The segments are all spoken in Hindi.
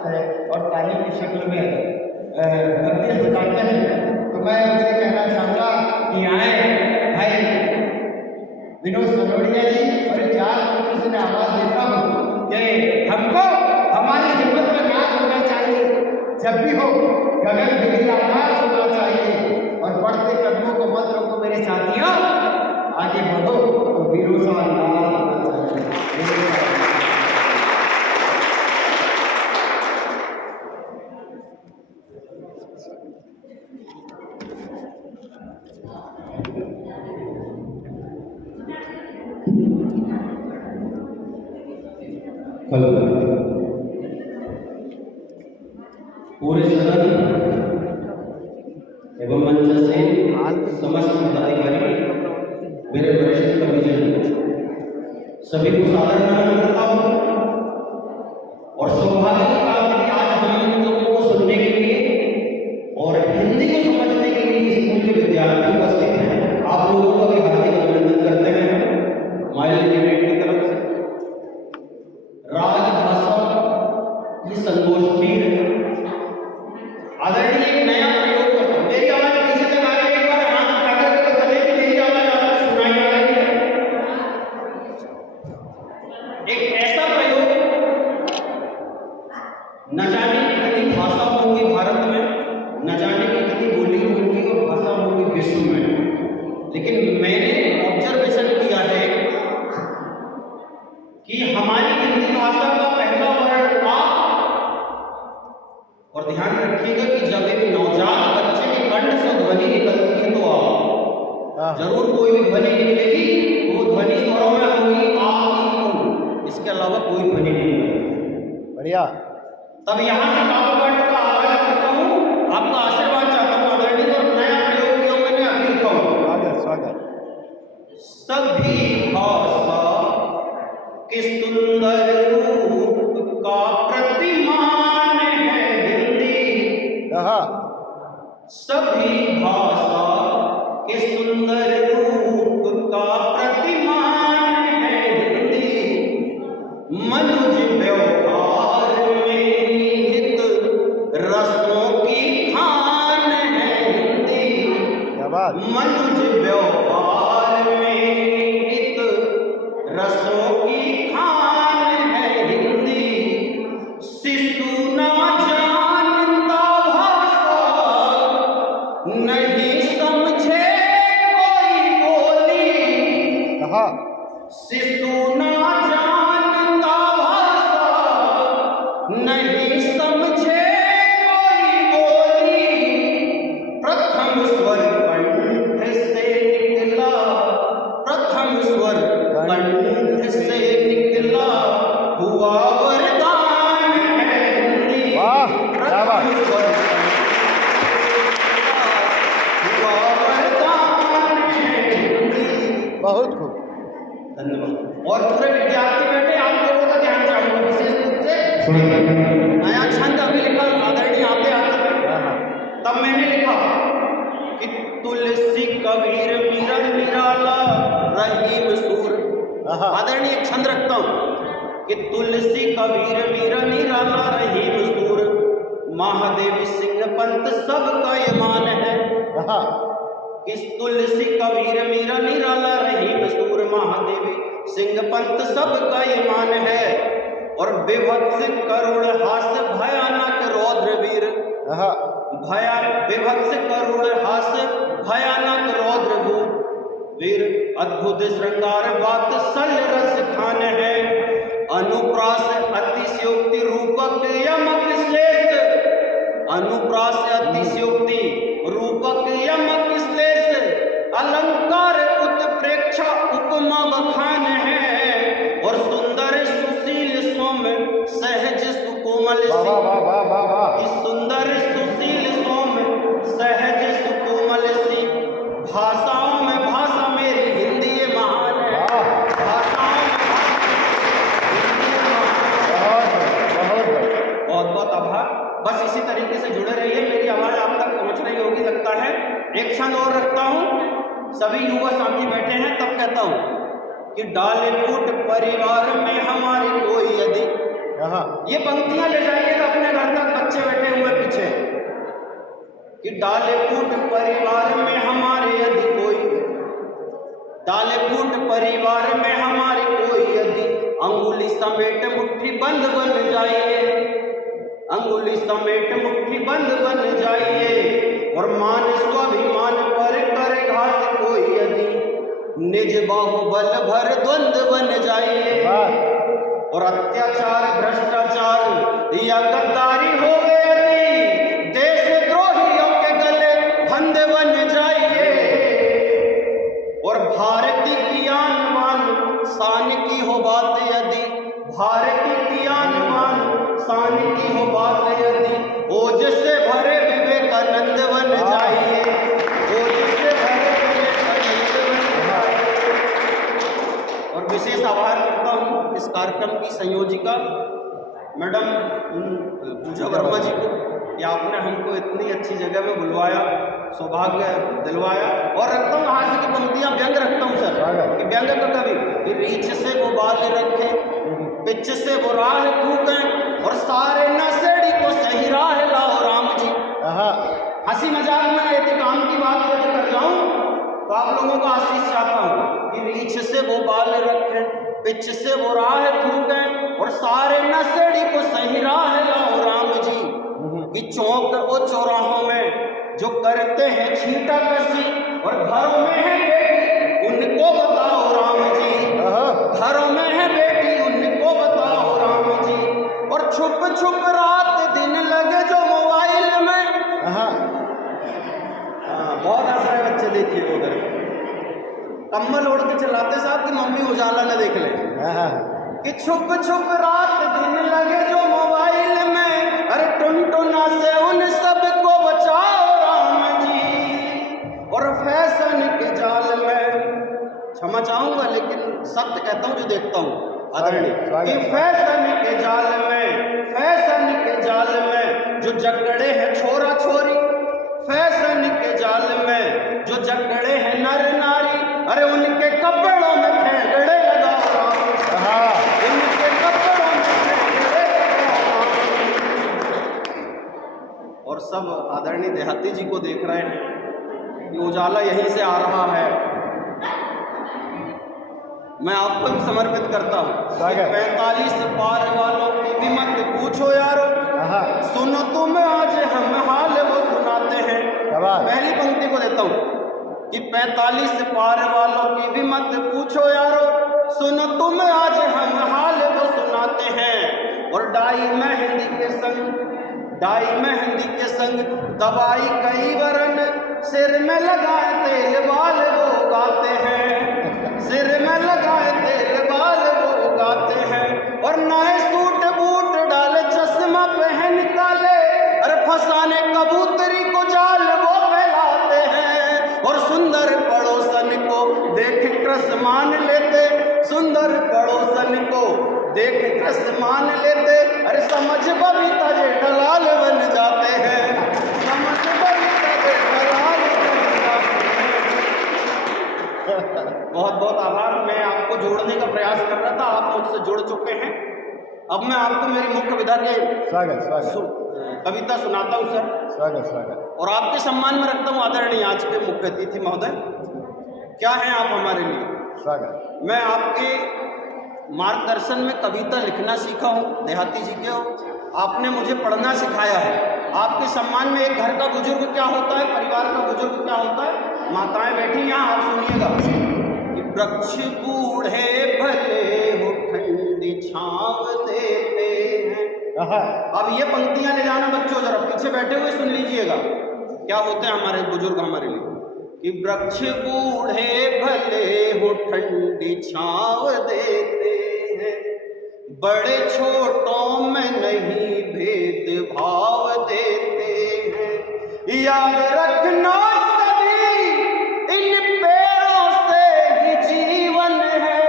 और ताली की शक्ल में तब्दील दिखाते हैं। तो मैं उनसे कहना चाहूँगा कि आए भाई विनोद सनोडिया जी, और 4 मिनट से मैं आवाज़ देता हूँ कि हमको हमारी हिम्मत में नाच होना चाहिए, जब भी हो गगन बिगड़ी आकाश होना चाहिए, और बढ़ते कदमों को मत रोको मेरे साथियों, आगे बढ़ो तो वीरों सा अंदाज होना चाहिए। पूरे सदन एवं मंच से समस्त पदाधिकारी, मेरे वरिष्ठ कविजन, सभी को सादर नमन करता हूँ और सौभाग्य की बात है कि आज हम लोगों को सुनने के लिए और हिंदी को समझने के लिए स्कूल के विद्यार्थी उपस्थित हैं। आप लोगों का भी हार्दिक अभिनंदन करते हैं माइल डिबेट की तरफ से। राजभाषा की संगोष्ठी आदरणीय एक नया प्रयोग करता हूं। मेरी आवाज किसी तक आ रही है? एक बार हाथ उठा करके बताइए कि मेरी आवाज आपको सुनाई आ रही है। एक ऐसा प्रयोग, न जाने कितनी भाषा होंगी भारत में, न जाने कितनी बोली होंगी और भाषा होंगी विश्व में, लेकिन मैंने ऑब्जर्वेशन किया है कि हमारी हिंदी भाषा का पहला वर्ण आ, और ध्यान रखिएगा कि जब एक नवजात बच्चे के कंठ से ध्वनि निकलती है तो आ, जरूर कोई भी ध्वनि निकलेगी तो वो ध्वनि स्वरों में होगी आ, ई, ऊ, इसके अलावा कोई ध्वनि नहीं निकलेगी। बढ़िया। तब यहाँ से काव्यपाठ का आगाज करता हूँ, आपका आशीर्वाद चाहता हूँ आदरणीय, और नया प्रयोग किया मैंने अभी लिखा हूँ। स्वागत। सभी भाषा के सुंदर रूप का प्रतिमान है हिंदी। सभी भाषा के सुंदर रूप का प्रतिमान है हिंदी। मनुज व्यवहार में निहित रसों की खान है हिंदी। मनुज व्यवहार में निहित रसों की खान है हिंदी। शिशु ना जानता भाषा, नहीं समझे कोई बोली। शिशु ना जानता भाषा, नहीं समझे कोई बोली। प्रथम स्वर कंठ से निकला, प्रथम स्वर कंठ से निकला हुआ वरदान है हिंदी। प्रथम स्वर हुआ वरदान है हिंदी। बहुत खूब, धन्यवाद। और पूरे विद्यार्थी बैठे, आप लोगों का ध्यान चाहूंगा विशेष रूप से। नया छंद अभी लिखा आदरणीय आते आते, तब मैंने लिखा कि तुलसी कबीर मीरा निराला रहीम सूर। आदरणीय एक छंद रखता हूं कि तुलसी कबीर मीरा निराला रहीम सूर। महादेवी सिंह पंत सबका ये मान है। इस तुलसी कबीर मीरा निराला रहीम सूर। महादेवी सिंह पंत सबका ये मान है। और विभत्स करुण हास भयानक रौद्र वीर। विभत्स करुण हास भयानक रौद्र वीर। अद्भुत श्रृंगार बात सल रस खान है। अनुप्रास अतिशयोक्ति रूपक यमक श्लेष। अनुप्रास अतिशयोक्ति रूपक यमक श्लेष। अलंकार उत्प्रेक्षा उपमा बखान है। और सुंदर सुशील सौम्य सहज सुकोमल सी। सुंदर सुशील सौम्य सहज सुकोमल सी। भाषाओं में भाषा मेरी हिंदी ये महान है। भाषाओं में बहुत बहुत आभार। बस इसी तरीके से जुड़े रहिए, मेरी आवाज आप तक पहुंच रही होगी लगता है। एक क्षण और रखता हूं, सभी युवा साथी बैठे हैं, तब कहता हूं कि डालीपुट परिवार में हमारे कोई यदि, ये पंक्तियां ले जाइएगा अपने कि डाले फूट परिवार में हमारे यदि कोई, डाले फूट परिवार में हमारे कोई यदि, अंगुली समेट मुट्ठी बंद बन जाइए, अंगुली समेट मुट्ठी बंद बन जाइए। और मान स्वाभिमान पर करे घात कोई यदि, निज बाहुबल भर द्वंद बन जाइए। और अत्याचार भ्रष्टाचार या गद्दारी हो यदि, देशद्रोहियों के गले फंद बन जाइए। और भारती की आन बान शान की हो बात यदि, भारती की आन बान शान की हो बात यदि, ओज से भरे विवेकानंद बन जाइए, ओज से भरे विवेकानंद बन जाइए। और विशेष आभार करता हूँ इस कार्यक्रम की संयोजिका मैडम पूजा वर्मा जी को कि आपने हमको इतनी अच्छी जगह में बुलवाया, सौभाग्य दिलवाया। और रखता हूँ हास्य की पंक्तियाँ व्यंग रखता हूँ सर, कि व्यंग का कवि कि रीछ से वो बाल रखे, पिच से वो राह थूकें, और सारे नशेड़ी को सही राह लाओ राम जी। हंसी मजाक में यदि काम की बात यदि कर जाऊं तो आप लोगों को आशीष चाहता हूँ कि रीछ से वो बाल रखें, पिच से वो राह थूकें, और सारे नशेड़ी को सही राह लाओ राम जी। कि चौक और चौराहों में जो करते हैं छींटा कसी, और घरों में है बेटी उनको बताओ राम जी, घरों में है बेटी उनको बताओ राम जी। और छुप छुप रात दिन लगे जो मोबाइल में, बहुत असर है बच्चे, देखिए उधर कम्बल ओढ़ के चलाते साहब कि मम्मी उजाला न देख ले। कि छुप छुप रात दिन लगे जो मोबाइल में, अरे टुनटुना से उन सबको बचाओ राम जी। और फैशन के जाल में, क्षमा चाहूंगा लेकिन सत्य कहता हूं जो देखता हूं आदरणीय, कि फैशन के जाल में, फैशन के जाल में जो जकड़े हैं छोरा छोरी, फैशन के जाल में जो जकड़े हैं नर नारी, अरे उनके कपड़ों में फेंगड़े लगाओ राम, उनके कपड़ों में फेंगड़े लगाओ। और सब आदरणीय देहाती जी को देख रहे हैं कि उजाला यहीं से आ रहा है। मैं आपको भी समर्पित करता हूँ 45 पार वालों की भी मत पूछो यारो, सुनो तुम आज हम हाल वो सुनाते हैं। पहली पंक्ति को देता हूँ कि 45 पार वालों की भी मत पूछो यारो, सुनो तुम आज हम हाल वो सुनाते हैं। और डाई मेहंदी के संग, डाई मेहंदी के संग दवाई कई वरन, सिर में लगाए तेल बाल वो गाते हैं, सिर में लगाए तेल बाल वो गाते हैं। और नए सूट बूट डाले चश्मा पहन काले, अरे फंसाने कबूतरी को जाल वो फैलाते हैं। और सुंदर पड़ोसन को देख क्रस मान लेते, सुंदर पड़ोसन को देख क्रस मान लेते, अरे समझ बबीता जेठालाल बन जाते हैं, समझ बबीता जेठालाल बन जाते हैं। बहुत बहुत आभार। मैं आपको जोड़ने का प्रयास कर रहा था, आप मुझसे जुड़ चुके हैं। अब मैं आपको मेरी मुख्य विधा के कविता सुनाता हूँ सर। स्वागत। और आपके सम्मान में रखता हूँ आदरणीय आज के मुख्य अतिथि महोदय, क्या हैं आप हमारे लिए। स्वागत। मैं आपके मार्गदर्शन में कविता लिखना सीखा हूँ, देहाती जी के, आपने मुझे पढ़ना सिखाया है। आपके सम्मान में एक घर का बुजुर्ग क्या होता है, परिवार का बुजुर्ग क्या होता है, माताएं बैठी यहाँ, आप सुनिएगा कि वृक्ष बूढ़े भले हो ठंडी छांव देते हैं। अब ये पंक्तियां ले जाना बच्चों, जरा पीछे बैठे हुए सुन लीजिएगा क्या होते हैं हमारे बुजुर्ग हमारे लिए। कि वृक्ष बूढ़े भले हो ठंडी छांव देते हैं, बड़े छोटों में नहीं भेदभाव देते हैं। याद रखना सभी इन पेड़ों से ही जीवन है,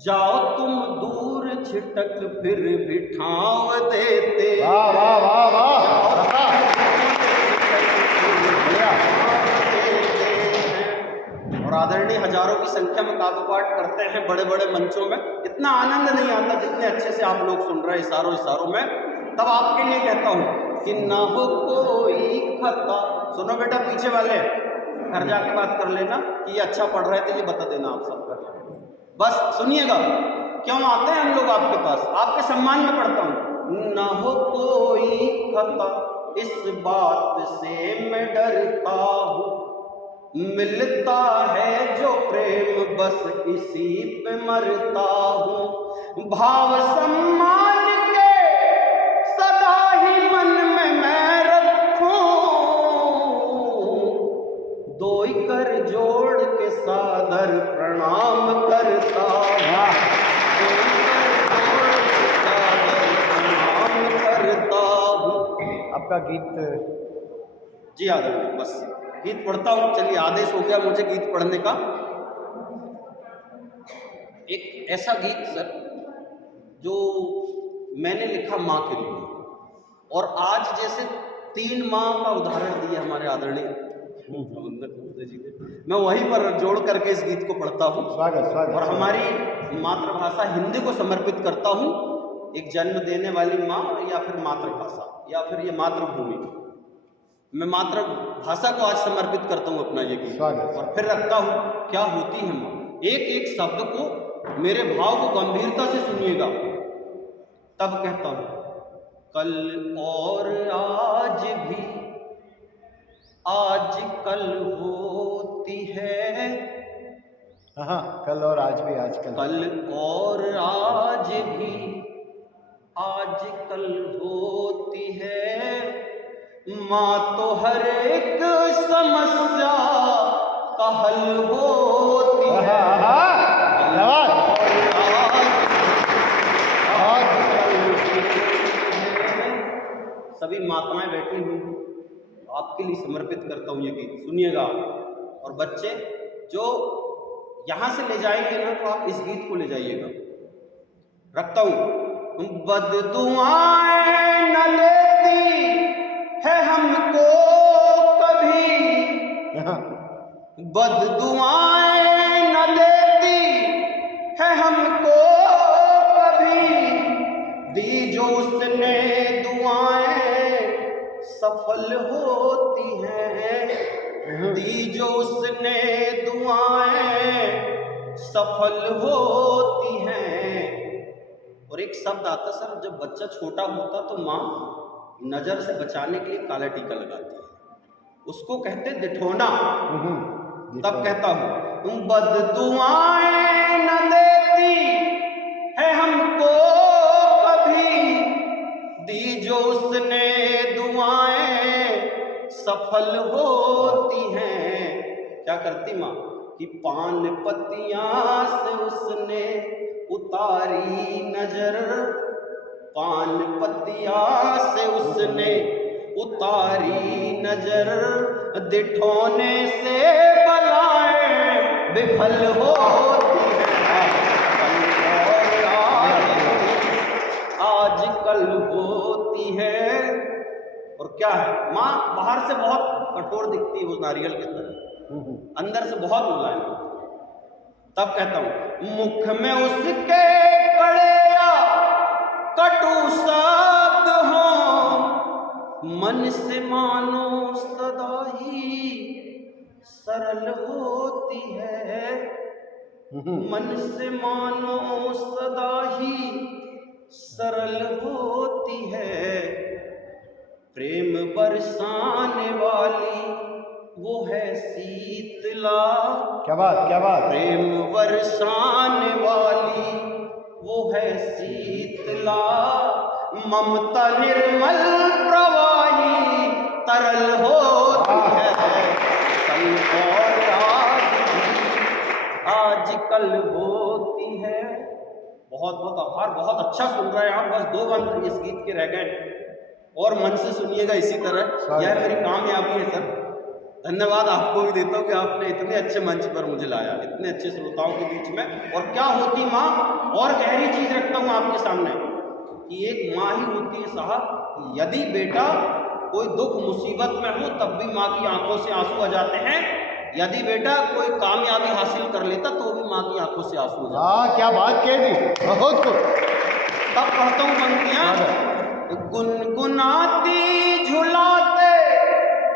जाओ तुम दूर छिटक फिर भी ठाव देते। वाह वाह वाह वाह। और आदरणीय हजारों की संख्या में काव्य पाठ करते हैं बड़े बड़े मंचों में, इतना आनंद नहीं आता जितने अच्छे से आप लोग सुन रहे हैं इशारों इशारों में। तब आपके लिए कहता हूँ कि ना हो कोई खता। सुनो बेटा पीछे वाले, घर जाके बात कर लेना कि ये अच्छा पढ़ रहे थे, ये बता देना आप सब कर। बस सुनिएगा, क्यों आते हैं हम लोग आपके पास, आपके सम्मान में पढ़ता हूँ। ना हो कोई खता इस बात से मैं डरता हूँ, मिलता है जो प्रेम बस इसी पे मरता हूँ। भाव सम्मान के सदा ही मन में मैं रखूं, दोई कर जोड़ के सादर प्रणाम करता हूँ, प्रणाम करता हूँ। आपका गीत जी आदरणीय, बस गीत पढ़ता हूँ। चलिए, आदेश हो गया मुझे गीत पढ़ने का। एक ऐसा गीत सर जो मैंने लिखा माँ के लिए, और आज जैसे 3 माँ का उदाहरण दिया हमारे आदरणीय जी ने, मैं वहीं पर जोड़ करके इस गीत को पढ़ता हूँ। स्वागत स्वागत। और हमारी मातृभाषा हिंदी को समर्पित करता हूँ, एक जन्म देने वाली माँ, या फिर मातृभाषा, या फिर ये मातृभूमि। मैं मातृभाषा को आज समर्पित करता हूँ अपना ये गीत। और फिर रखता हूँ क्या होती है माँ। एक एक शब्द को, मेरे भाव को गंभीरता से सुनिएगा, तब कहता हूँ। कल और आज भी आज कल होती है, हाँ, कल और आज भी आजकल। कल और आज भी आज कल होती है, माँ तो हर एक समस्या का हल होती है। सभी माताएं बैठी हुई हैं, आपके लिए समर्पित करता हूँ ये गीत, सुनिएगा। और बच्चे जो यहाँ से ले जाएंगे ना, तो आप इस गीत को ले जाइएगा। रखता हूँ। बददुआएं न लेती है हमको कभी, बददुआएं न देती है हमको कभी, दी जो उसने दुआएं सफल होती हैं, दी जो उसने दुआएं सफल होती हैं। और एक शब्द आता सर, जब बच्चा छोटा होता तो माँ नजर से बचाने के लिए काला टीका लगाती है, उसको कहते दिठौना। तब कहता हूँ, बददुआएं न देती है हमको कभी, दी जो उसने दुआएं सफल होती हैं। क्या करती माँ कि पान पत्तियां से उसने उतारी नजर, पान पत्तियां से उसने उतारी नजर, दिठौने से बलाएं विफल होती हैं। आज कल होती है। और क्या है, माँ बाहर से बहुत कठोर दिखती है, वो नारियल की तरह, अंदर से बहुत मुलायम। तब कहता हूं, मुख में उसके कड़े या कटु शब्द हो, मन से मानो सदा ही सरल होती है, मन से मानो सदा ही सरल होती है। प्रेम बरसाने वाली वो है शीतला। क्या बात, क्या बात। प्रेम बरसाने वाली वो है शीतला, ममता निर्मल प्रवाही तरल होती है। कल और आज कल होती है। बहुत बहुत आभार, बहुत अच्छा सुन रहे हैं आप। बस 2 बंद इस गीत के रह गए, और मन से सुनिएगा इसी तरह। यह मेरी कामयाबी है सर। धन्यवाद आपको भी देता हूँ कि आपने इतने अच्छे मंच पर मुझे लाया, इतने अच्छे श्रोताओं के बीच में। और क्या होती माँ, और गहरी चीज रखता हूँ आपके सामने कि एक माँ ही होती है साहब। यदि बेटा कोई दुख मुसीबत में हो तब भी माँ की आंखों से आंसू आ जाते हैं, यदि बेटा कोई कामयाबी हासिल कर लेता तो भी माँ की आंखों से आंसू आ जाते हैं। क्या बात कह दी, बहुत कुछ। तब पढ़ता हूँ पंक्तियां। गुनगुनाती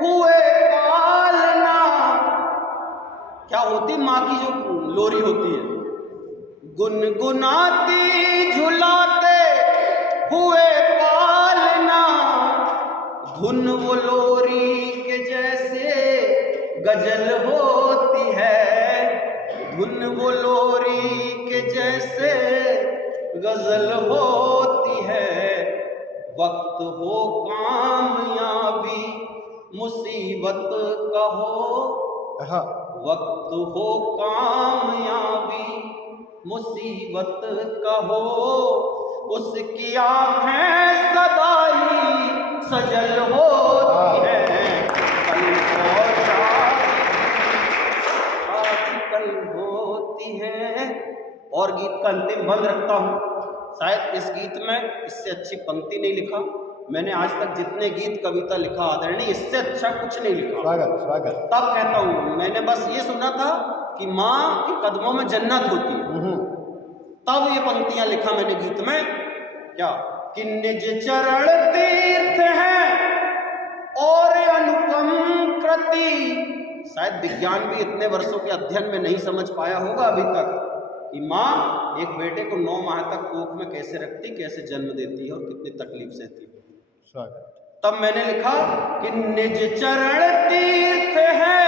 हुए पालना। क्या होती माँ की जो लोरी होती है, गुनगुनाती झुलाते हुए पालना, धुन वो लोरी के जैसे गजल होती है, धुन वो लोरी के जैसे गजल होती है। वक्त हो कामयाबी मुसीबत का हो, वक्त हो कामयाबी मुसीबत का हो, उसकी आंखें सदाई सजल होती है। कल होती है। और गीत का अंतिम बंद रखता हूँ। शायद इस गीत में इससे अच्छी पंक्ति नहीं लिखा मैंने आज तक, जितने गीत कविता लिखा आदरणीय, इससे अच्छा कुछ नहीं लिखा। स्वागत स्वागत। तब कहता हूँ, मैंने बस ये सुना था कि माँ के कदमों में जन्नत होती है, तब ये पंक्तियां लिखा मैंने गीत में। क्या कि निज चरण तीर्थ है और अनुपम कृति। शायद विज्ञान भी इतने वर्षों के अध्ययन में नहीं समझ पाया होगा अभी तक कि माँ एक बेटे को 9 माह तक कोख में कैसे रखती, कैसे जन्म देती है और कितनी तकलीफ सहती है। तब मैंने लिखा कि निज चरण तीर्थ है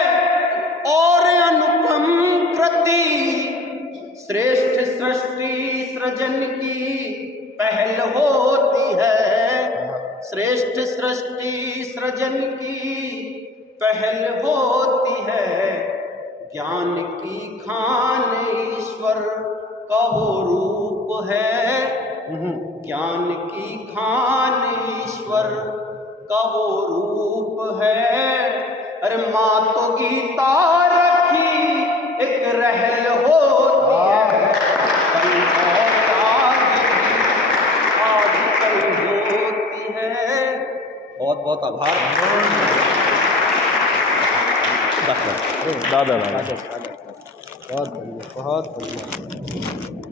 और अनुपम कृति, श्रेष्ठ सृष्टि सृजन की पहल होती है, श्रेष्ठ सृष्टि सृजन की पहल होती है। ज्ञान की खान ईश्वर का वो रूप है, ज्ञान की खान ईश्वर का वो रूप है। अरे माँ तो गीता रखी एक रहल होती है, आजकल होती है। बहुत बहुत आभार। दादा बहुत बढ़िया बहुत बढ़िया।